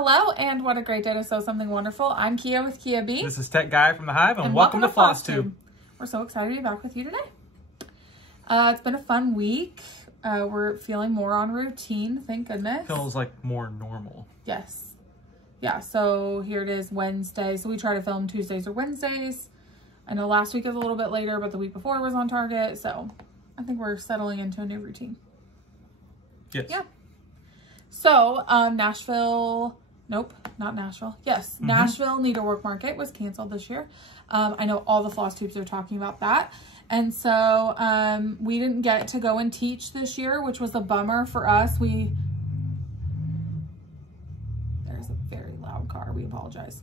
Hello, and what a great day to sew something wonderful. I'm Kia with Kia B. This is Tech Guy from the Hive, and welcome to Flosstube. We're so excited to be back with you today. It's been a fun week. We're feeling more on routine, thank goodness. Feels like more normal. Yes. Yeah, so here it is Wednesday. So we try to film Tuesdays or Wednesdays. I know last week was a little bit later, but the week before was on target. So I think we're settling into a new routine. Yes. Yeah. So, Nashville, nope, not Nashville. Yes, Nashville Needlework Market was canceled this year. I know all the Flosstubers are talking about that. And so, we didn't get to go and teach this year, which was a bummer for us. There's a very loud car. We apologize.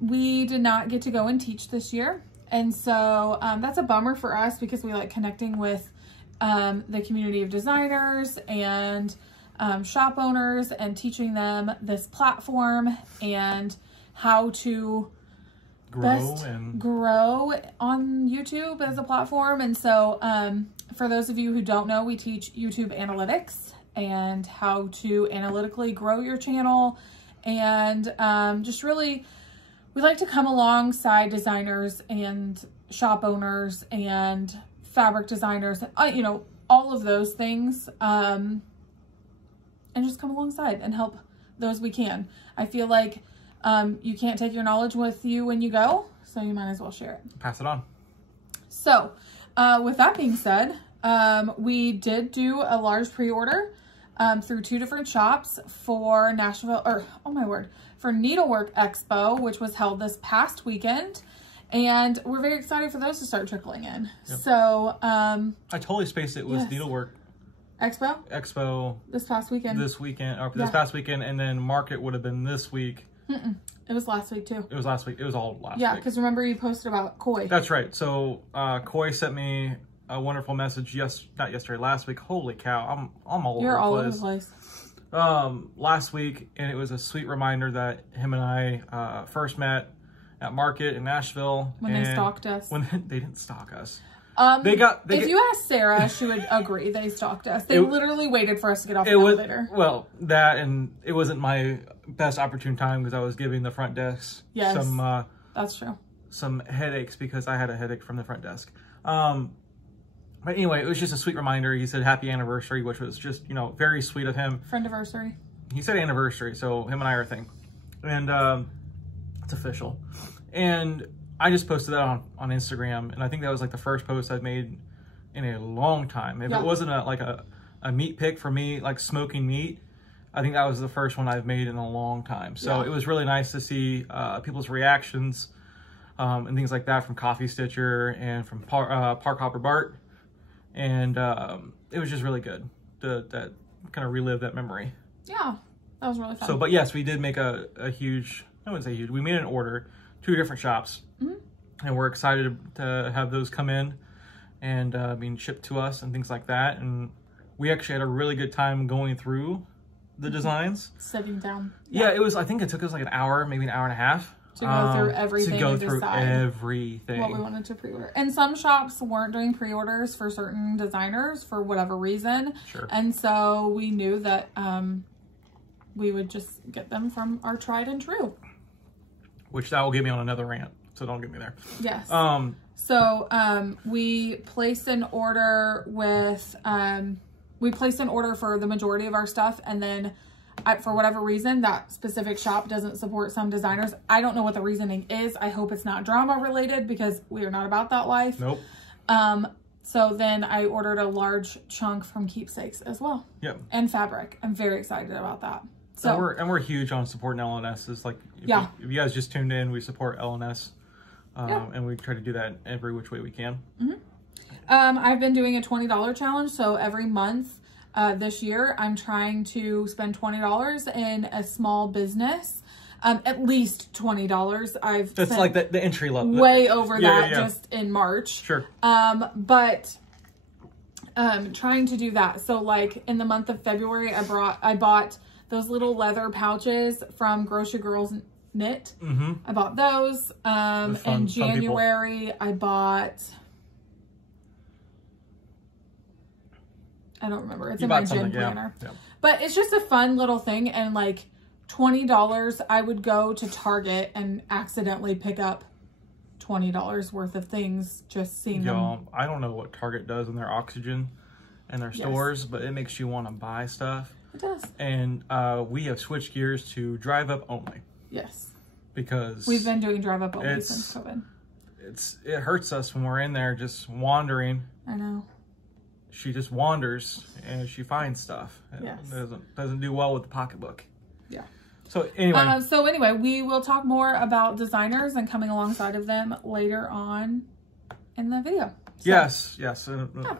We did not get to go and teach this year. And so, that's a bummer for us because we like connecting with the community of designers and shop owners and teaching them this platform and how to grow on YouTube as a platform. And so for those of you who don't know, we teach YouTube analytics and how to analytically grow your channel. And just really, we like to come alongside designers and shop owners and fabric designers, you know, all of those things, and just come alongside and help those we can. I feel like you can't take your knowledge with you when you go, so you might as well share it. Pass it on. So, with that being said, we did do a large pre-order through 2 different shops for Nashville, or oh my word, for Needlework Expo, which was held this past weekend. And we're very excited for those to start trickling in. Yep. So, I totally spaced it. Was Needlework Expo this past weekend. This past weekend, and then Market would have been this week. It was last week too. It was last week. It was all last week. Yeah, because remember you posted about Koi. That's right. So Koi sent me a wonderful message. Last week. Holy cow! I'm all You're all over the place. Last week, and it was a sweet reminder that him and I first met at Market in Nashville. When they stalked us. When they didn't stalk us. If you ask Sarah, she would agree they stalked us. They literally waited for us to get off the elevator. Well, that, and it wasn't my best opportune time because I was giving the front desk that's true. Some headaches because I had a headache from the front desk. But anyway, it was just a sweet reminder. He said happy anniversary, which was just, you know, very sweet of him. Friendiversary. He said anniversary, so him and I are a thing. And it's official. And I just posted that on Instagram, and I think that was like the first post I've made in a long time. If it wasn't a meat pick for me, like smoking meat, I think that was the first one I've made in a long time. So it was really nice to see people's reactions and things like that from Coffee Stitcher and from Park Hopper Bart. And it was just really good to kind of relive that memory. Yeah, that was really fun. So, but yes, we did make a huge, I wouldn't say huge, we made an order, 2 different shops. And we're excited to have those come in and being shipped to us and things like that. And we actually had a really good time going through the designs. Sitting down. Yeah, it was, I think it took us like an hour, maybe an hour and a half. To go through everything. To go through everything. What we wanted to pre-order. And some shops weren't doing pre-orders for certain designers for whatever reason. Sure. And so we knew that we would just get them from our tried and true. Which that will get me on another rant. So don't get me there. Yes. We placed an order with, we placed an order for the majority of our stuff. And then for whatever reason, that specific shop doesn't support some designers. I don't know what the reasoning is. I hope it's not drama related because we are not about that life. Nope. So then I ordered a large chunk from Keepsakes as well. Yep. And fabric. I'm very excited about that. So we're huge on supporting LNS. It's like, if you guys just tuned in, we support LNS. And we try to do that every which way we can. I've been doing a $20 challenge. So every month this year, I'm trying to spend $20 in a small business. At least $20. That's like the entry level. Way over that just in March. Sure. But trying to do that. So like in the month of February, I bought those little leather pouches from Grocery Girls Knit. I bought those. In January, I bought, I don't remember. It's in my gym planner. Yeah. But it's just a fun little thing. And like, $20, I would go to Target and accidentally pick up $20 worth of things just seeing them. I don't know what Target does in their oxygen and their stores, but it makes you want to buy stuff. It does. And we have switched gears to drive up only. Yes. Because we've been doing drive up only since COVID. It hurts us when we're in there just wandering. I know. She just wanders and she finds stuff. Yes. Doesn't do well with the pocketbook. Yeah. So anyway. We will talk more about designers and coming alongside of them later on in the video. So, yes.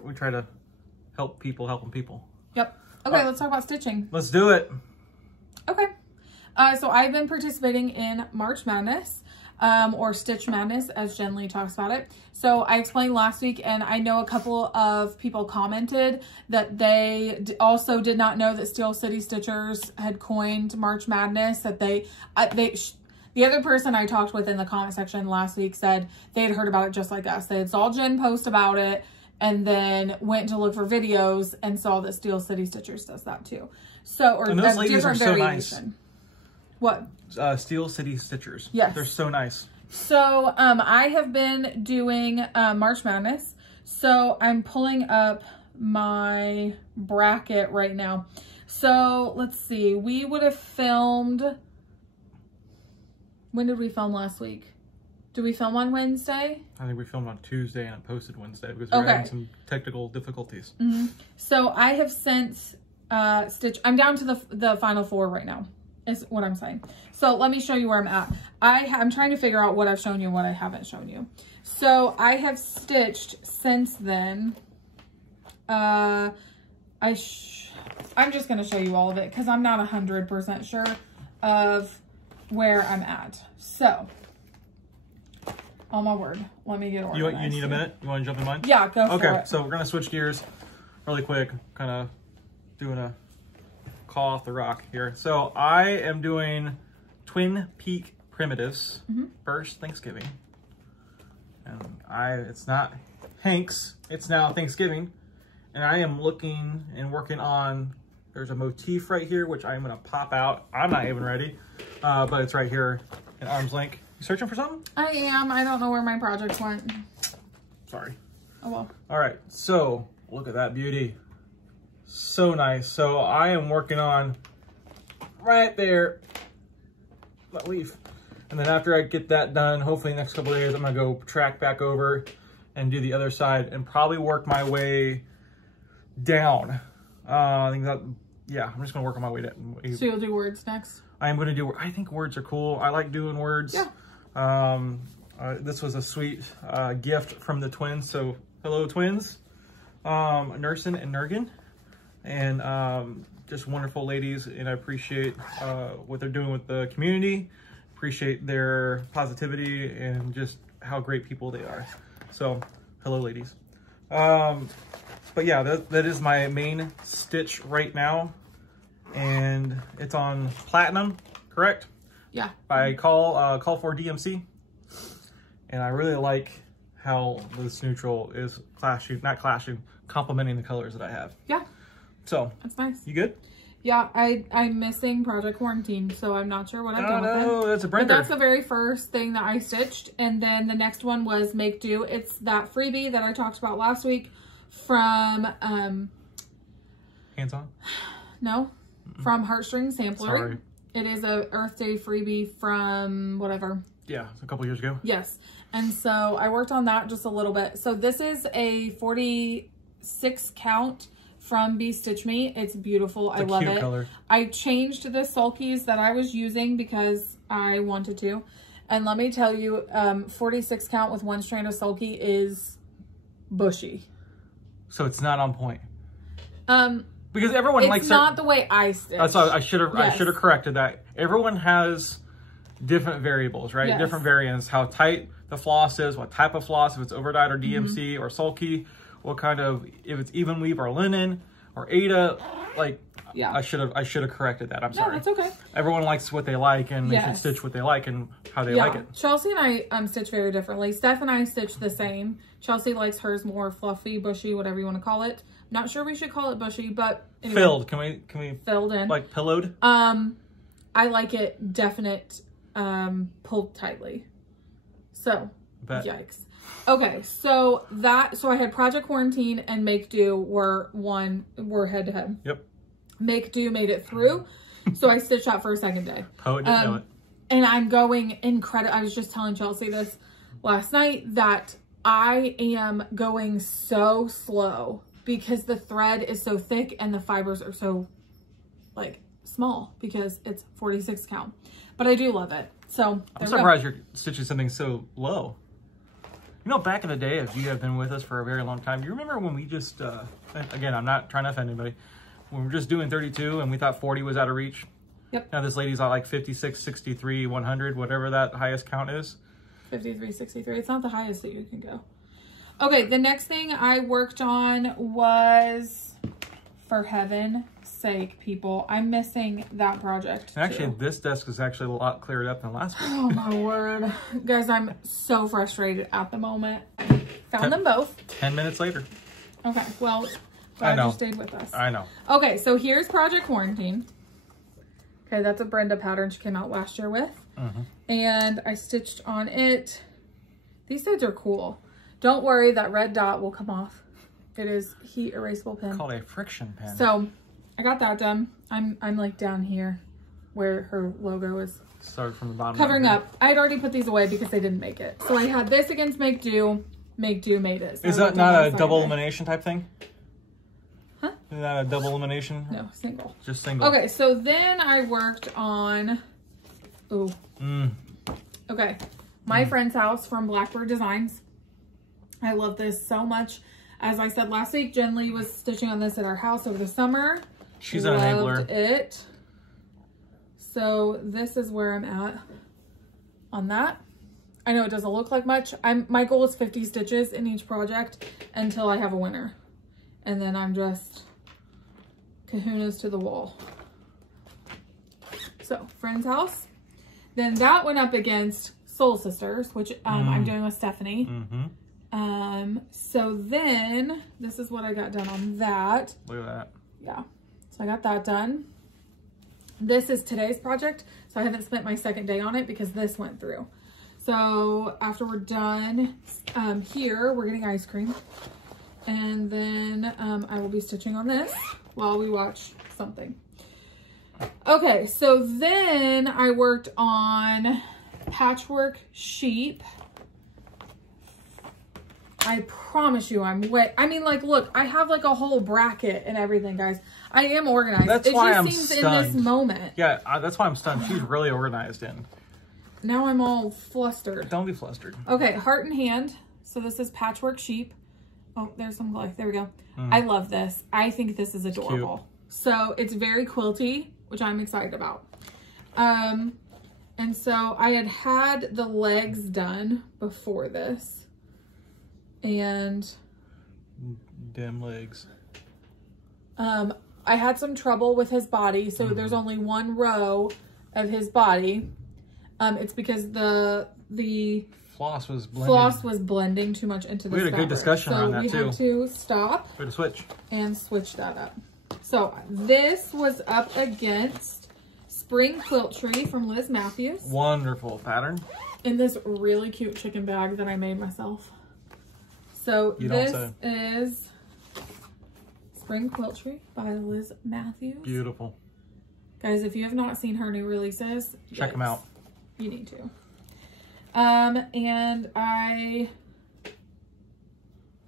We try to help people helping people. Yep. Okay, let's talk about stitching. Let's do it. Okay. So I've been participating in March Madness, or Stitch Madness, as Jen Lee talks about it. So I explained last week, and I know a couple of people commented that they also did not know that Steel City Stitchers had coined March Madness, that the other person I talked with in the comment section last week said they had heard about it just like us. They had saw Jen post about it and then went to look for videos and saw that Steel City Stitchers does that too. So, or and those ladies are so nice. What? Steel City Stitchers. Yes. They're so nice. So, I have been doing March Madness. So, I'm pulling up my bracket right now. So, let's see. We would have filmed... When did we film last week? Did we film on Wednesday? I think we filmed on Tuesday and it posted Wednesday because we were having some technical difficulties. Mm-hmm. So, I have sent Stitch... I'm down to the final 4 right now. Is what I'm saying. So let me show you where I'm at. I'm trying to figure out what I've shown you and what I haven't shown you. So I have stitched since then. I'm just going to show you all of it because I'm not 100% sure of where I'm at. So, oh my word, let me get organized. You need a minute? You want to jump in mine? Yeah, go for it. Okay, so we're going to switch gears really quick, kind of doing a call off the rock here. So I am doing Twin Peak Primitives first Thanksgiving. And it's not Hank's, it's now Thanksgiving. And I am looking and working on, there's a motif right here, which I'm gonna pop out. I'm not even ready, but it's right here in arm's length. You searching for something? I am. I don't know where my project went. Sorry. Oh well. All right, so look at that beauty. So nice. So I am working on right there that leaf, and then after I get that done, hopefully the next couple of days, I'm gonna go track back over and do the other side and probably work my way down. I think that, yeah, I'm just gonna work on my way down. So you'll do words next? I am gonna do, I think words are cool. I like doing words. Yeah. This was a sweet gift from the twins. So hello twins, Nursen and Nergin. And just wonderful ladies, and I appreciate what they're doing with the community, appreciate their positivity and just how great people they are. So hello ladies. But yeah, that is my main stitch right now, and it's on Platinum, correct? Yeah. By Call for DMC. And I really like how this neutral is complementing the colors that I have. Yeah. So that's nice. You good? Yeah, I'm missing Project Quarantine, so I'm not sure what I've done with it. Oh, that's a Brenda. But that's the very first thing that I stitched, and then the next one was Make Do. It's that freebie that I talked about last week from Hands On? No, from Heartstring Samplery. Sorry. It is a Earth Day freebie from whatever. Yeah, a couple years ago. Yes, and so I worked on that just a little bit. So this is a 46 count from Be Stitch Me. It's beautiful. I love it. Color. I changed the sulkies that I was using because I wanted to. And let me tell you, 46 count with one strand of sulky is bushy. So it's not on point. Because everyone likes. It's not the way I stitch. That's why I should have corrected that. Everyone has different variables, right? Yes. Different variants. How tight the floss is, what type of floss, if it's overdyed or DMC or sulky. What kind of, if it's even weave or linen or Ada, like, yeah. I should have corrected that. I'm sorry. No, that's okay. Everyone likes what they like, and they should stitch what they like and how they like it. Chelsea and I stitch very differently. Steph and I stitch the same. Chelsea likes hers more fluffy, bushy, whatever you want to call it. Not sure we should call it bushy, but anyway. Filled. Can we filled in, like pillowed? I like it definite, pulled tightly. So, yikes. Okay, so I had Project Quarantine and Make Do were head to head. Yep. Make Do made it through, so I stitched out for a second day. Poet didn't know it. And I'm going incredible. I was just telling Chelsea this last night that I am going so slow because the thread is so thick and the fibers are so like small because it's 46 count. But I do love it. So I'm surprised you're stitching something so low. You know, back in the day, if you have been with us for a very long time, you remember when we just, again, I'm not trying to offend anybody, when we were just doing 32 and we thought 40 was out of reach? Yep. Now this lady's at like 56, 63, 100, whatever that highest count is. 53, 63. It's not the highest that you can go. Okay, the next thing I worked on was, for heaven's sake, people, I'm missing that project Actually, too. this desk is actually a lot cleared up than last week. Oh my word. Guys, I'm so frustrated at the moment. Found them both. 10 minutes later. Okay, well, glad you stayed with us. I know. Okay, so here's Project Quarantine. Okay, that's a Brenda pattern she came out last year with. And I stitched on it. These sides are cool. Don't worry, that red dot will come off. It is heat erasable pen. It's called a friction pen. So I got that done. I'm like down here where her logo is. Started from the bottom. Covering up. I had already put these away because they didn't make it. So I had this against Make Do. Make Do made it. So is that not a double elimination type thing? Huh? Is that a double elimination? No, single. Just single. Okay, so then I worked on, okay, My Friend's House from Blackbird Designs. I love this so much. As I said last week, Jen Lee was stitching on this at our house over the summer. She's an enabler. Loved it. So this is where I'm at on that. I know it doesn't look like much. My goal is 50 stitches in each project until I have a winner. And then I'm just kahunas to the wall. So, Friend's House. Then that went up against Soul Sisters, which I'm doing with Stephanie. So then, this is what I got done on that. Look at that. Yeah. So I got that done. This is today's project. So I haven't spent my second day on it because this went through. So after we're done here, we're getting ice cream. And then I will be stitching on this while we watch something. Okay, so then I worked on Patchwork Sheep. I promise you I'm I mean, like, look, I have like a whole bracket and everything, guys. I am organized. That's why I'm stunned. in this moment. Yeah, that's why I'm stunned. She's really organized in. Now I'm all flustered. Don't be flustered. Okay, Heart in Hand. So this is Patchwork Sheep. Oh, there's some glue. There we go. I love this. I think this is adorable. So it's very quilty, which I'm excited about. And so I had the legs done before this. And damn legs. I had some trouble with his body, so there's only one row of his body. It's because the floss was blending too much into the We had a good discussion around that too. So we had to stop. We had to switch. And switch that up. So this was up against Spring Quilt Tree from Liz Mathews. Wonderful pattern. In this really cute chicken bag that I made myself. So this is Spring Quilt Tree by Liz Mathews. Beautiful. Guys, if you have not seen her new releases, check them out. You need to. And I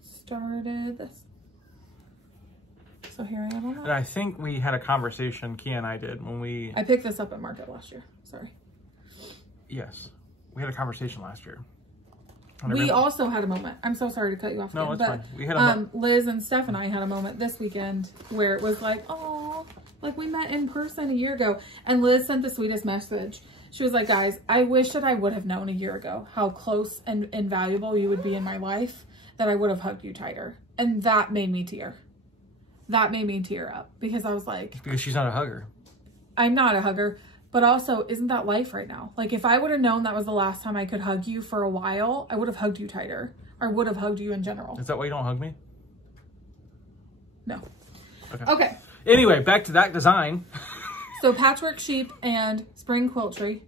started this. So here I am on that. And I think we had a conversation, Kia and I did, when I picked this up at Market last year. Sorry. Yes. We had a conversation last year. We also had a moment. I'm so sorry to cut you off. No, again, it's fine. We had a Liz and Steph and I had a moment this weekend where it was like, oh, like we met in person a year ago. And Liz sent the sweetest message. She was like, guys, I wish that I would have known a year ago how close and invaluable you would be in my life, that I would have hugged you tighter. And that made me tear. That made me tear up because I was like... Because she's not a hugger. I'm not a hugger. But also, isn't that life right now? Like, if I would have known that was the last time I could hug you for a while, I would have hugged you tighter. Or would have hugged you in general. Is that why you don't hug me? No. Okay. Okay. Anyway, back to that design. So Patchwork Sheep and Spring Quiltry.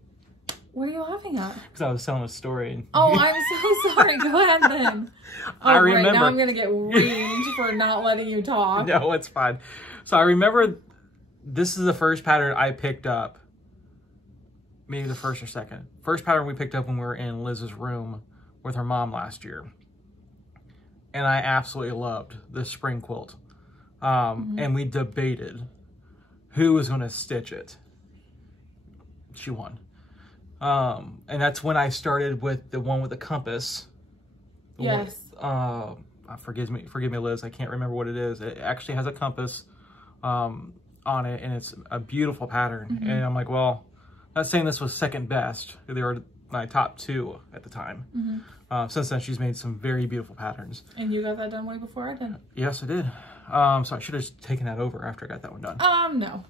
What are you laughing at? Because I was telling a story. Oh, I'm so sorry. Go ahead then. Oh, I remember. Right, now I'm going to get reamed for not letting you talk. No, it's fine. So I remember this is the first pattern I picked up. Maybe the first or second. First pattern we picked up when we were in Liz's room with her mom last year. And I absolutely loved the spring quilt. And we debated who was going to stitch it. She won. And that's when I started with the one with the compass. Yes. Forgive me, Liz. I can't remember what it is. It actually has a compass on it, and it's a beautiful pattern. And I'm like, well, not saying this was second best. They were my top 2 at the time. Since then, she's made some very beautiful patterns. And you got that done way before I did. Yes, I did. So I should have taken that over after I got that one done. No.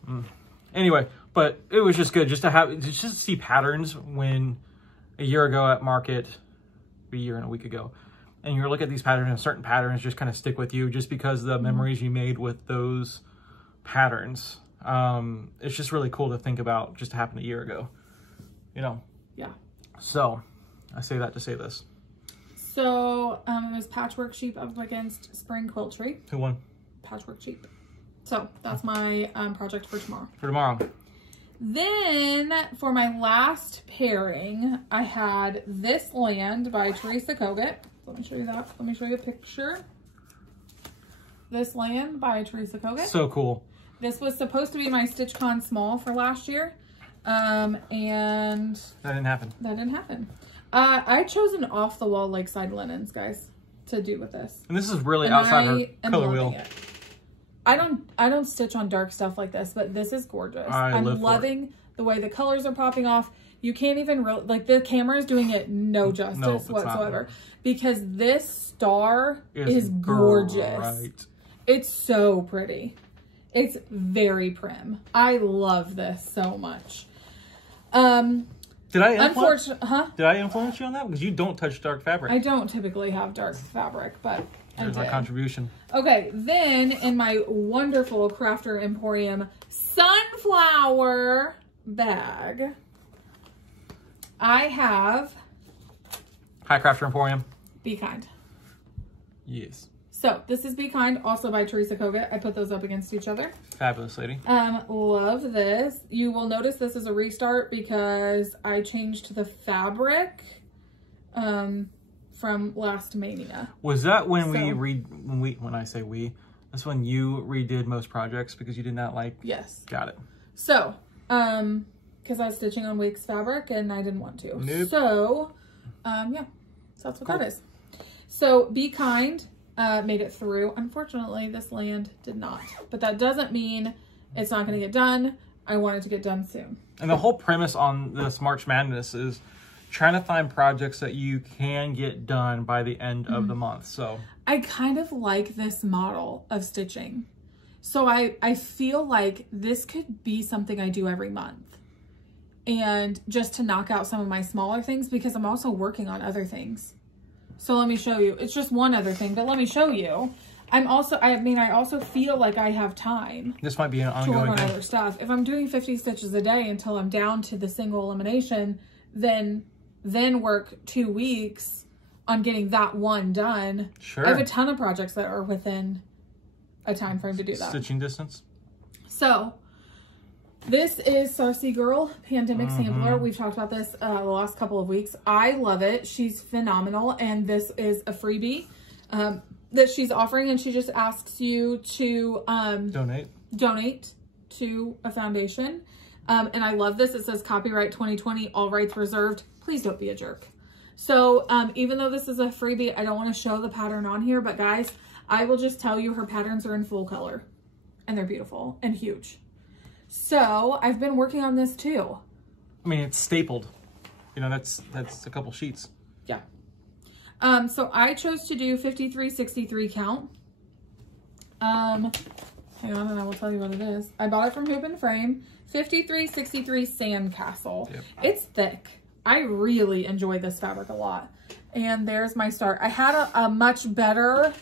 Anyway, but it was just good just to see patterns when a year ago at market, a year and a week ago, and you look at these patterns and certain patterns just kind of stick with you just because of the memories you made with those patterns. It's just really cool to think about just happened a year ago, you know? Yeah. So I say that to say this. So it was Patchwork Sheep up against Spring Quiltry. Who won? Patchwork Sheep. So that's my project for tomorrow. For tomorrow. Then for my last pairing, I had This Land by Teresa Kogut. Let me show you that. Let me show you a picture. This Land by Teresa Kogut. So cool. This was supposed to be my StitchCon small for last year. And that didn't happen. That didn't happen. I chose an off-the-wall lakeside linens, guys, to do with this. And this is really outside her color wheel. It. I don't stitch on dark stuff like this, but this is gorgeous. I'm loving the way the colors are popping off. You can't even like the camera is doing it no justice whatsoever because this star is gorgeous. Right. It's so pretty. It's very prim. I love this so much. Did I influence you on that? Because you don't touch dark fabric. I don't typically have dark fabric, but there's my contribution. Okay, then in my wonderful Crafter Emporium sunflower bag, I have... Hi, Crafter Emporium. Be Kind. Yes. So this is Be Kind, also by Teresa Kogut. I put those up against each other. Fabulous lady. Love this. You will notice this is a restart because I changed the fabric from last Mania. Was that when when I say we, that's when you redid most projects because you did not like? Yes. Got it. So, because I was stitching on Wake's fabric and I didn't want to. Nope. So, yeah, so that's what that is. So Be Kind made it through. Unfortunately, This Land did not, but that doesn't mean it's not going to get done. I want it to get done soon. And the whole premise on this March Madness is trying to find projects that you can get done by the end of the month. So I kind of like this model of stitching. So I feel like this could be something I do every month. And just to knock out some of my smaller things because I'm also working on other things. So let me show you. It's just one other thing, but let me show you. I also feel like I have time. This might be an ongoing to work on thing. Other stuff. If I'm doing 50 stitches a day until I'm down to the single elimination, then work 2 weeks on getting that one done. Sure. I have a ton of projects that are within a time frame to do that. Stitching distance. So this is sarcygirl Pandemic Sampler. We've talked about this the last couple of weeks. I love it. She's phenomenal. And this is a freebie that she's offering. And she just asks you to donate to a foundation. And I love this. It says copyright 2020, all rights reserved. Please don't be a jerk. So even though this is a freebie, I don't want to show the pattern on here. But guys, I will just tell you her patterns are in full color. And they're beautiful and huge. So I've been working on this too. I mean, it's stapled. You know, that's a couple sheets. Yeah. So I chose to do 5363 count. Hang on, and I will tell you what it is. I bought it from Hoop and Frame. 5363 Sandcastle. Yep. It's thick. I really enjoy this fabric a lot. And there's my start. I had a much better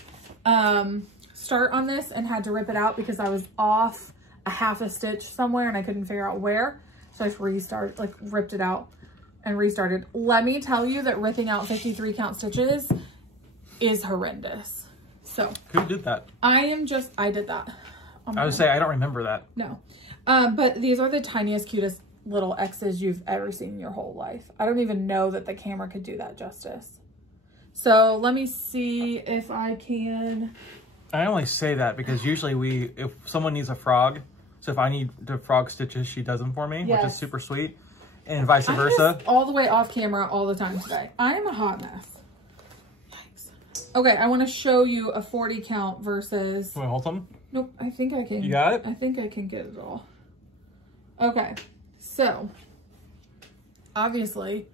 start on this and had to rip it out because I was off a half a stitch somewhere and I couldn't figure out where. So I just restarted, like ripped it out and restarted. Let me tell you that ripping out 53 count stitches is horrendous. So who did that? I did that. I would say I don't remember that. No. But these are the tiniest, cutest little X's you've ever seen in your whole life. I don't even know that the camera could do that justice. So let me see if I can. I only say that because usually if someone needs a frog, so if I need the frog stitches, she does them for me, yes. which is super sweet, and vice versa. All the way off camera all the time today. I am a hot mess. Yikes. Okay, I want to show you a 40 count versus. Can we hold them? Nope, I think I can. You got it? I think I can get it all. Okay, so obviously,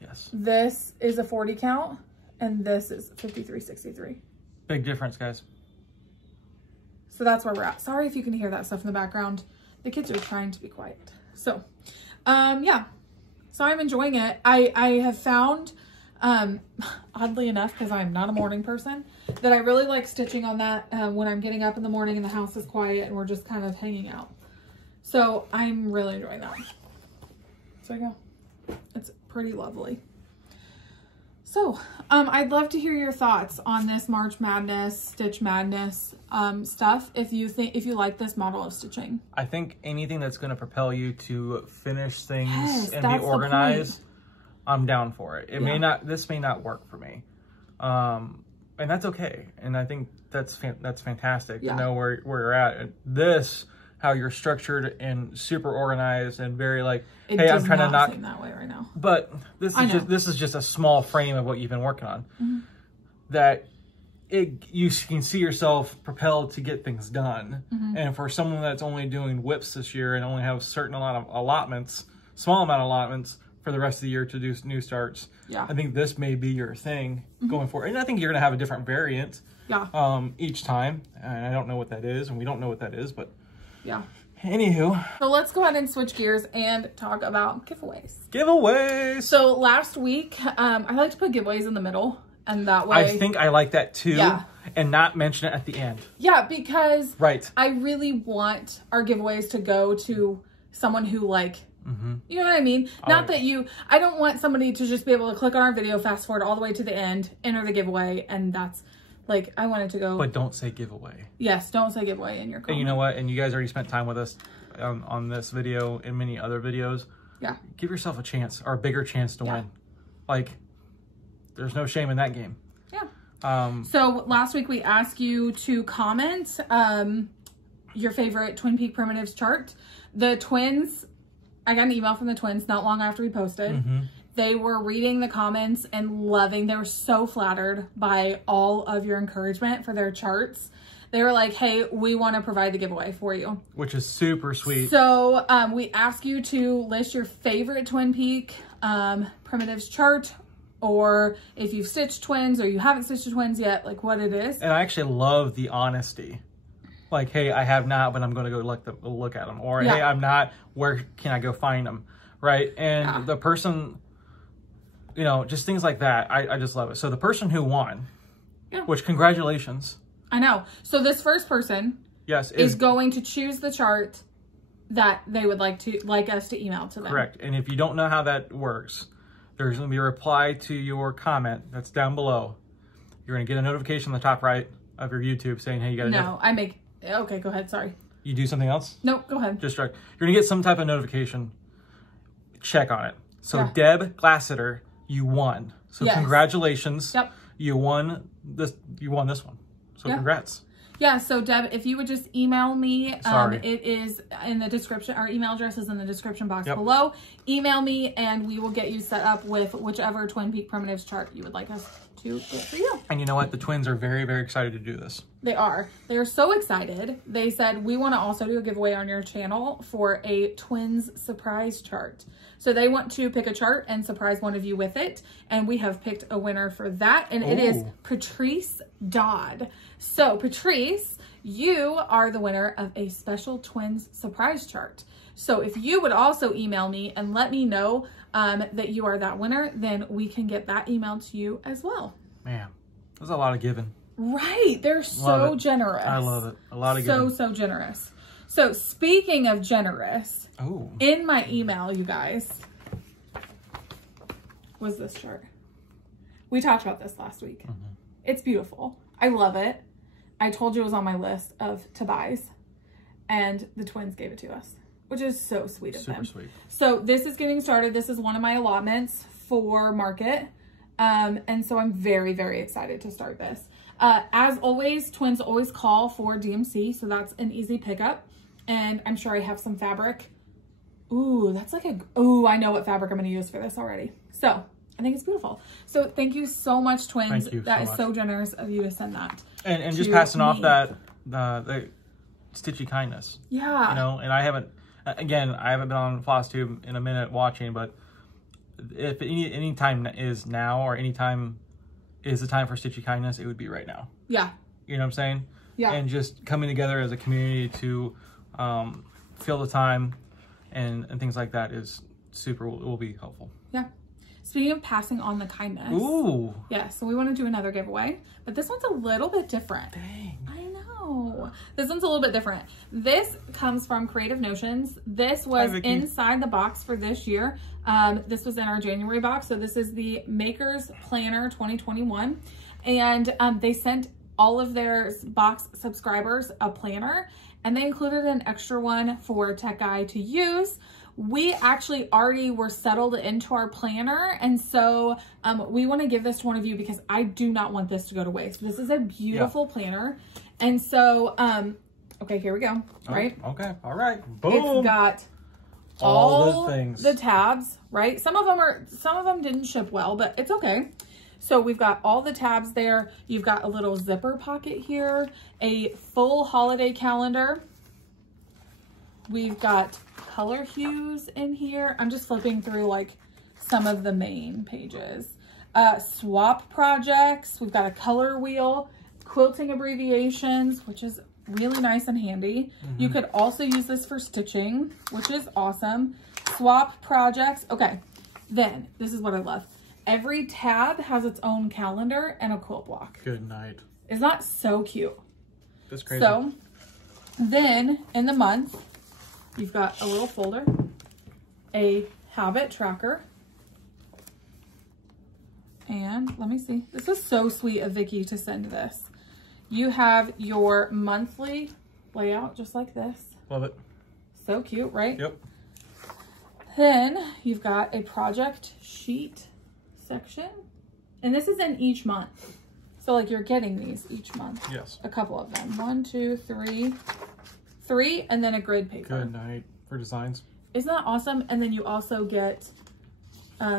yes, this is a 40 count and this is 53.63. Big difference, guys. So that's where we're at. Sorry if you can hear that stuff in the background. The kids are trying to be quiet. So, yeah. So I'm enjoying it. I have found, oddly enough, because I'm not a morning person, that I really like stitching on that when I'm getting up in the morning and the house is quiet and we're just kind of hanging out. So I'm really enjoying that. So yeah, it's pretty lovely. So, I'd love to hear your thoughts on this March Madness, Stitch Madness stuff. If you like this model of stitching, I think anything that's going to propel you to finish things and be that's organized, I'm down for it. This may not work for me, and that's okay. And I think that's fantastic to know where you're at. How you're structured and super organized and very like, hey, I'm trying to not seem that way right now. But this is just a small frame of what you've been working on. Mm-hmm. That you can see yourself propelled to get things done. Mm-hmm. And for someone that's only doing whips this year and only have a certain amount of allotments, small amount of allotments for the rest of the year to do new starts, I think this may be your thing going forward. And I think you're going to have a different variant each time. And I don't know what that is, and we don't know what that is, but yeah. Anywho. So let's go ahead and switch gears and talk about giveaways. Giveaways. So last week, I like to put giveaways in the middle, and that way. I think I like that too. Yeah. And not mention it at the end. Yeah, because I really want our giveaways to go to someone who like, you know what I mean? Not that I don't want somebody to just be able to click on our video, fast forward all the way to the end, enter the giveaway, and that's. Like, I wanted to go... But don't say giveaway. Yes, don't say giveaway in your comment. And you know what? And you guys already spent time with us on this video and many other videos. Yeah. Give yourself a chance, or a bigger chance to win. Like, there's no shame in that game. Yeah. So, last week we asked you to comment your favorite Twin Peak Primitives chart. The twins... I got an email from the twins not long after we posted. They were reading the comments and loving. They were so flattered by all of your encouragement for their charts. They were like, hey, we want to provide the giveaway for you. Which is super sweet. So we ask you to list your favorite Twin Peak Primitives chart, or if you've stitched twins or you haven't stitched twins yet, like what it is. And I actually love the honesty. Like, hey, I have not, but I'm going to go look at them. Or, hey, I'm not, where can I go find them? Right? And the person... You know, just things like that. I just love it. So the person who won, which congratulations. I know. So this first person is going to choose the chart that they would like us to email to them. Correct. And if you don't know how that works, there's going to be a reply to your comment that's down below. You're going to get a notification on the top right of your YouTube saying, hey, you got to okay, go ahead. Sorry. You do something else? Nope, go ahead. Just right. You're going to get some type of notification. Check on it. So Deb Glassiter, you won. So congratulations. Yep. You won this one. So congrats. Yeah, so Deb, if you would just email me, it is in the description, our email address is in the description box below. Email me and we will get you set up with whichever Twin Peak Primitives chart you would like us to get for you. And you know what? The twins are very, very excited to do this. They are. They're so excited. They said, we want to also do a giveaway on your channel for a twins surprise chart. So they want to pick a chart and surprise one of you with it. And we have picked a winner for that. And it is Patrice Dodd. So Patrice, you are the winner of a special twins surprise chart. So if you would also email me and let me know that you are that winner, then we can get that emailed to you as well. Man, there's a lot of giving. Right. They're so generous. I love it. A lot of giving. So generous. So speaking of generous, oh, in my email, you guys, was this shirt. We talked about this last week. It's beautiful. I love it. I told you it was on my list of to buys, and the twins gave it to us, which is so sweet of them. Super sweet. So this is getting started. This is one of my allotments for market. And so I'm very, very excited to start this. As always, twins always call for DMC, so that's an easy pickup. And I'm sure I have some fabric. Ooh, that's like ooh, I know what fabric I'm going to use for this already. So I think it's beautiful. So thank you so much, twins. Thank you That so is much. so generous of you to send that. And just passing off that, the stitchy kindness. Yeah. You know, and I haven't been on Flosstube in a minute watching, but if any time is now, or any time is the time for stitchy kindness, it would be right now. Yeah. You know what I'm saying? Yeah. And just coming together as a community to fill the time and things like that is super, will be helpful. Yeah. Speaking of passing on the kindness. Ooh. Yeah, so we want to do another giveaway, but this one's a little bit different. Dang. I know. This one's a little bit different. This comes from Creative Notions. This was inside the box for this year. This was in our January box. So this is the Maker's Planner 2021. And they sent all of their box subscribers a planner, and they included an extra one for Tech Guy to use. We actually already were settled into our planner, and so we want to give this to one of you because I do not want this to go to waste. This is a beautiful planner, and so okay, here we go. Right? Okay. All right. Boom. It's got all the things, the tabs. Right? Some of them didn't ship well, but it's okay. So we've got all the tabs there. You've got a little zipper pocket here, a full holiday calendar. We've got color hues in here. I'm just flipping through like some of the main pages. Swap projects. We've got a color wheel, quilting abbreviations, which is really nice and handy. You could also use this for stitching, which is awesome. Swap projects. Okay, then this is what I love. Every tab has its own calendar and a quilt block. Good night. Isn't that so cute? That's crazy. So then in the month, you've got a little folder, a habit tracker, and let me see. This is so sweet of Vicky to send this. You have your monthly layout just like this. Love it. So cute, right? Yep. Then you've got a project sheet section, and this is in each month. So like you're getting these each month. Yes. A couple of them. 1, 2, 3, and then a grid paper. Good night for designs. Isn't that awesome? And then you also get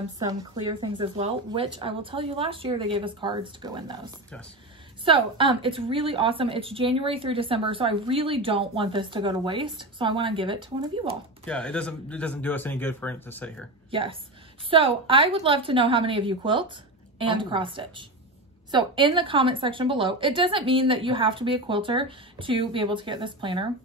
some clear things as well, which I will tell you last year they gave us cards to go in those. Yes. So it's really awesome. It's January through December, so I really don't want this to go to waste. So I want to give it to one of you all. Yeah, it doesn't do us any good for it to sit here. Yes. So I would love to know how many of you quilt and cross stitch. So in the comment section below, it doesn't mean that you have to be a quilter to be able to get this planner.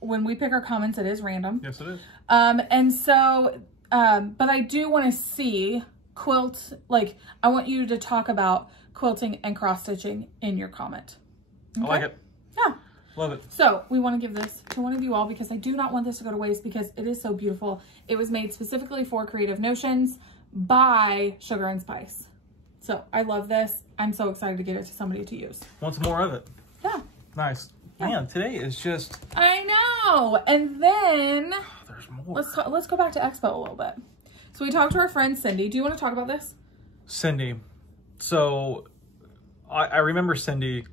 When we pick our comments, it is random. Yes, it is. And so, but I do want to see quilt, like I want you to talk about quilting and cross stitching in your comment. Okay? I like it. Yeah. Love it. So we want to give this to one of you all because I do not want this to go to waste because it is so beautiful. It was made specifically for Creative Notions by Sugar and Spice. So I love this. I'm so excited to get it to somebody to use. Want some more of it? Yeah. Nice. Yeah. Man, today is just... I know. And then there's more. let's go back to Expo a little bit. So we talked to our friend Cindy. Do you want to talk about this? Cindy. So I remember Cindy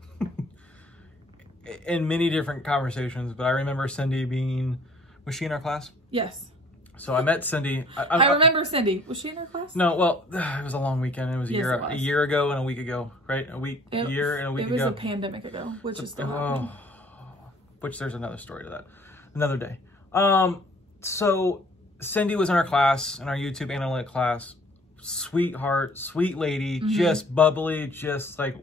in many different conversations, but I remember Cindy being, was she in our class? Yes. So I met Cindy. I remember Cindy. Was she in our class? No, well, it was a long weekend. It was a Yes, a year ago and a week ago, right? A year and a week ago. It was a pandemic ago, which is still happening. Which there's another story to that, another day. So Cindy was in our class, in our YouTube analytic class. Sweetheart, sweet lady, just bubbly, just like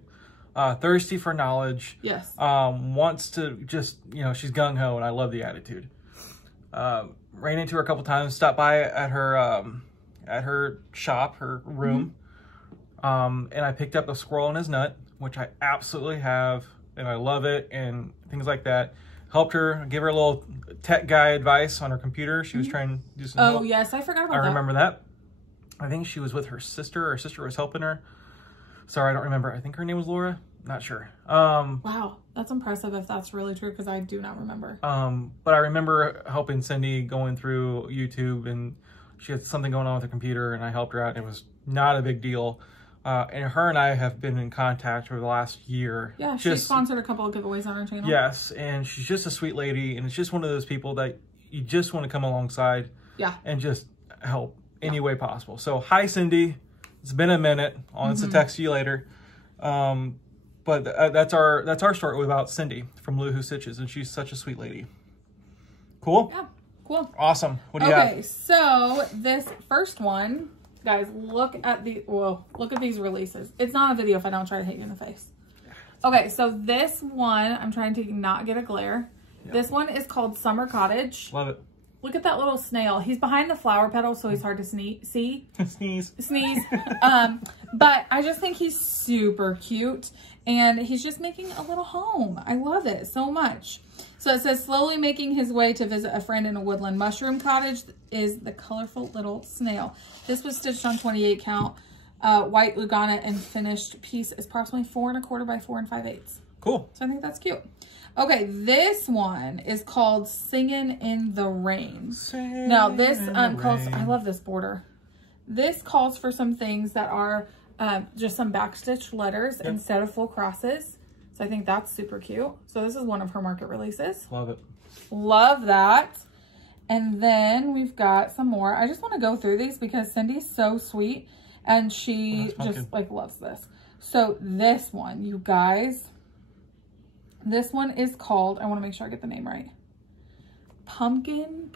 thirsty for knowledge. Yes. Wants to just, you know, she's gung-ho, and I love the attitude. Ran into her a couple times, stopped by at her shop, her room, and I picked up a squirrel in his nut, which I absolutely have, and I love it, and things like that. helped her, give her a little tech guy advice on her computer. She was trying to do some help. Yes, I forgot about that. I remember that. I think she was with her sister. Her sister was helping her. Sorry, I don't remember. I think her name was Laura. Not sure. Wow, that's impressive if that's really true, because I do not remember. But I remember helping Cindy going through YouTube, and she had something going on with her computer, and I helped her out. It was not a big deal. And her and I have been in contact over the last year. Yeah, she sponsored a couple of giveaways on her channel. Yes, and she's just a sweet lady, and it's just one of those people that you just want to come alongside. Yeah. And just help any way possible. So, hi, Cindy. It's been a minute. I'll text you later. But that's our story about Cindy from Luhu Stitches, and she's such a sweet lady. Cool? Yeah, cool. Awesome. What do you have? Okay, so this first one, guys, look at these releases. It's not a video if I don't try to hit you in the face. Okay, so this one, I'm trying to not get a glare. Yeah. This one is called Summer Cottage. Love it. Look at that little snail. He's behind the flower petal, so he's hard to see. Sneeze. But I just think he's super cute, and he's just making a little home. I love it so much. So it says, slowly making his way to visit a friend in a woodland mushroom cottage is the colorful little snail. This was stitched on 28 count, white Lugana, and finished piece is approximately 4 1/4 by 4 5/8. Cool. So I think that's cute. Okay, this one is called Singin' in the Rain. Now this calls, I love this border. This calls for some things that are just some backstitch letters instead of full crosses. So I think that's super cute. So this is one of her market releases. Love it. Love that. And then we've got some more. I just want to go through these because Cindy's so sweet and she just like loves this. So this one, you guys, this one is called, I want to make sure I get the name right, Pumpkin.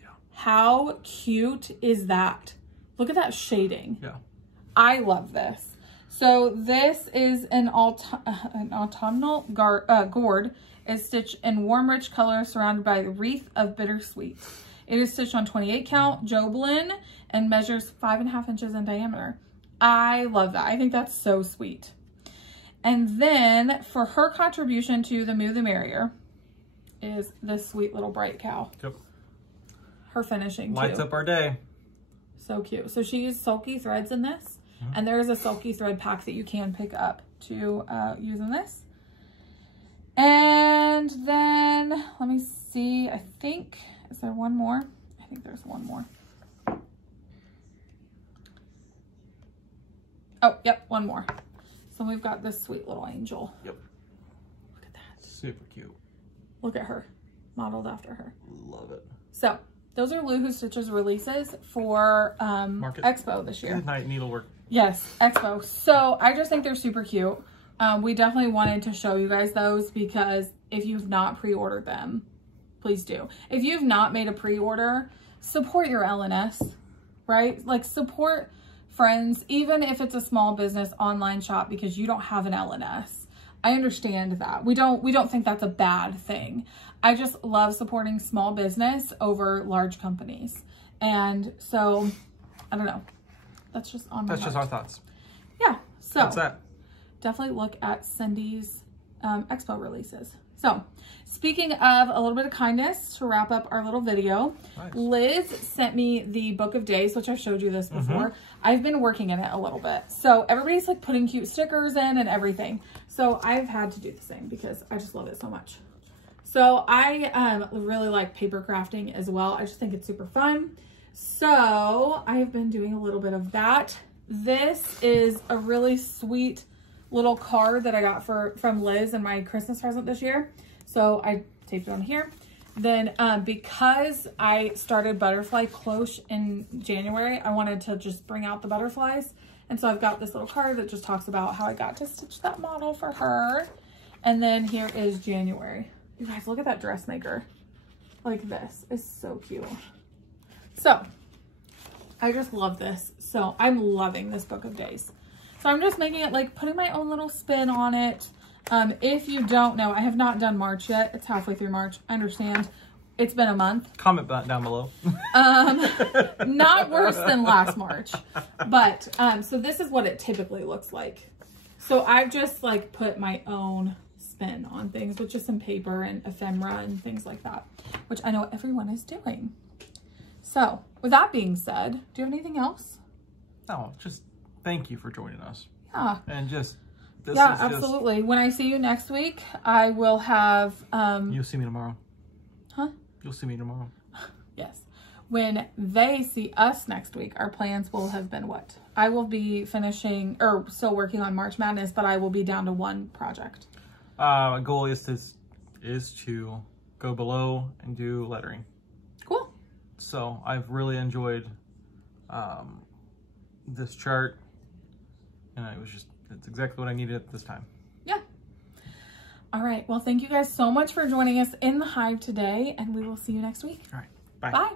Yeah. How cute is that? Look at that shading. Yeah. I love this. So this is an autumnal gourd. Is stitched in warm, rich color surrounded by a wreath of bittersweet. It is stitched on 28 count Joblin and measures 5.5 inches in diameter. I love that. I think that's so sweet. And then for her contribution to the Moo the Merrier is this sweet little bright cow. Yep. Her finishing lights up our day. So cute. So she used sulky threads in this. And there is a sulky thread pack that you can pick up to use in this. And then let me see. I think, is there one more? I think there's one more. Oh, yep, one more. So we've got this sweet little angel. Yep. Look at that. Super cute. Look at her. Modeled after her. Love it. So those are Luhu Stitches releases for Expo this year. Good night, needlework. Yes, Expo. So I just think they're super cute. We definitely wanted to show you guys those because if you've not pre-ordered them, please do. If you've not made a pre-order, support your LNS, right? Like support friends, even if it's a small business online shop because you don't have an LNS. I understand that. We don't think that's a bad thing. I just love supporting small business over large companies. And so, I don't know. That's just on my That's just our thoughts. Yeah. So that's that. Definitely look at Cindy's Expo releases. So speaking of a little bit of kindness to wrap up our little video, nice. Liz sent me the book of days, which I've showed you this before. I've been working in it a little bit. So everybody's like putting cute stickers in and everything. So I've had to do the same because I just love it so much. So I really like paper crafting as well. I just think it's super fun. So I've been doing a little bit of that. This is a really sweet little card that I got from Liz in my Christmas present this year. So I taped it on here. Then because I started butterfly cloche in January, I wanted to just bring out the butterflies. And so I've got this little card that just talks about how I got to stitch that model for her. And then here is January. You guys, look at that dressmaker. Like this is so cute. So I just love this. So I'm loving this book of days. So I'm just making it like putting my own little spin on it. If you don't know, I have not done March yet. It's halfway through March. I understand. It's been a month. Comment down below. Not worse than last March. But so this is what it typically looks like. So I've just like put my own spin on things with just some paper and ephemera and things like that, which I know everyone is doing. So with that being said, do you have anything else? No, just thank you for joining us. Yeah. And just, this yeah, is absolutely. Just... When I see you next week, I will have, You'll see me tomorrow. Huh? You'll see me tomorrow. Yes. When they see us next week, our plans will have been what? I will be finishing, or still working on March Madness, but I will be down to one project. My goal is to go below and do lettering. Cool. So I've really enjoyed this chart, and it's exactly what I needed at this time. Yeah. All right. Well, thank you guys so much for joining us in the hive today, and we will see you next week. All right. Bye. Bye.